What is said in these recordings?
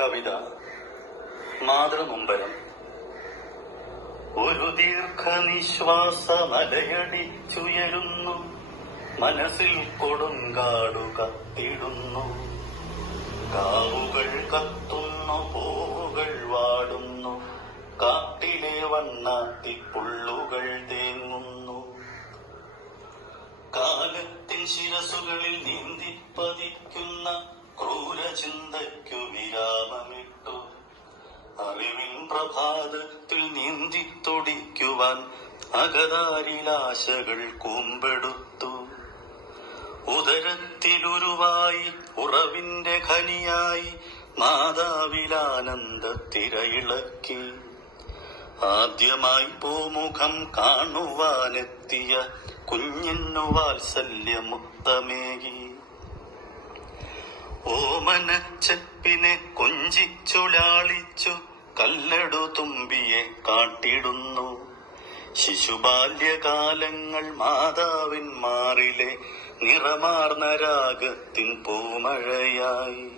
കവിത മാതൃമുമ്പരം. ഒരു ദീർഘനിശ്വാസ മലയടിച്ചുയരുന്നു മനസ്സിൽ കൊടുങ്കാടു കത്തിടുന്നു. കാവുകൾ കത്തുന്നു പൂവുകൾ വാടുന്നു കാട്ടിലെ വണ്ണാത്തി പുള്ളുകൾ തേങ്ങുന്നു. കാലത്തിൻ ശിരസുകളിൽ നീന്തിപ്പതിക്കുന്ന ക്രൂരചിന്തയ്ക്കു വിരാമമിട്ടു. അറിവിൻ പ്രഭാതത്തിൽ നീന്തി തുടിക്കുവാൻ അകതാരിലാശകൾ കൂമ്പെടുത്തു. ഉദരത്തിലുരുവായി ഉറവിന്റെ ഖനിയായി മാതാവിലാനന്ദ തിരയിളക്കി ആദ്യമായി പൂമുഖം കാണുവാനെത്തിയ കുഞ്ഞിന്നു വാത്സല്യമുക്തമേകി. ഓമനച്ചെപ്പിനെ കൊഞ്ചിച്ചുലാളിച്ചു കല്ലടു തുമ്പിയെ കാട്ടിടുന്നു. ശിശുബാല്യകാലങ്ങൾ മാതാവിൻ മാറിലെ നിറമാർന്ന രാഗത്തിൻ പൂമഴയായി.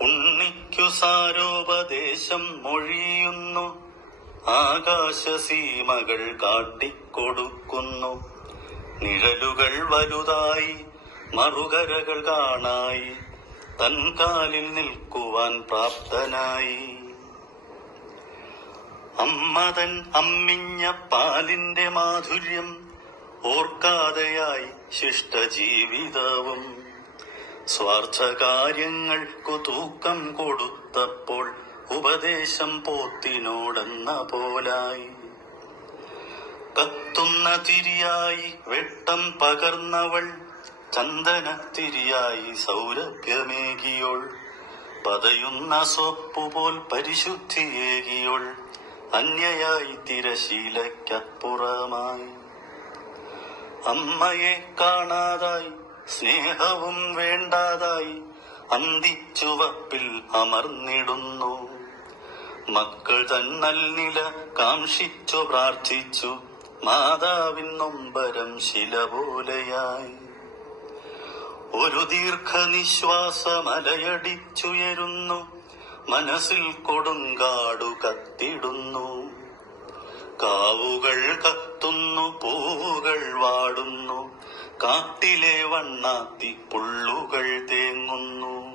ഉണ്ണിക്കു സാരോപദേശം മൊഴിയുന്നു. ആകാശസീമകൾ കാട്ടിക്കൊടുക്കുന്നു. നിഴലുകൾ വലുതായി മറുകരകൾ കാണായി തൻകാലിൽ നിൽക്കുവാൻ പ്രാപ്തനായി. അമ്മതൻ അമ്മിഞ്ഞ പാലിന്റെ മാധുര്യം ഓർക്കാതെയായി ശിഷ്ടജീവിതവും. സ്വാർത്ഥകാര്യങ്ങൾക്കു തൂക്കം കൊടുത്തപ്പോൾ ഉപദേശം പോത്തിനോടെന്ന പോലായി. കത്തുന്ന തിരിയായി വെട്ടം പകർന്നവൾ ചന്ദനത്തിരിയായി സൗരഭ്യമേകിയോൾ പതയുന്ന സോപ്പുപോൽ പരിശുദ്ധിയേകിയോൾ അന്യയായി തിരശീലയ്ക്കപ്പുറമായി. അമ്മയെ കാണാതായി സ്നേഹവും വേണ്ടാതായി അന്തിച്ചുവപ്പിൽ അമർന്നിടുന്നു. മക്കൾ തന്നൽനില കാംക്ഷിച്ചു പ്രാർത്ഥിച്ചു. മാതാവിൻ നൊമ്പരം ശില പോലെയായി. ഒരു ദീർഘനിശ്വാസമലയടിച്ചുയരുന്നു. മനസ്സിൽ കൊടുങ്കാടു കത്തിടുന്നു. കാവുകൾ പുള്ളുകൾ തേങ്ങുന്നു.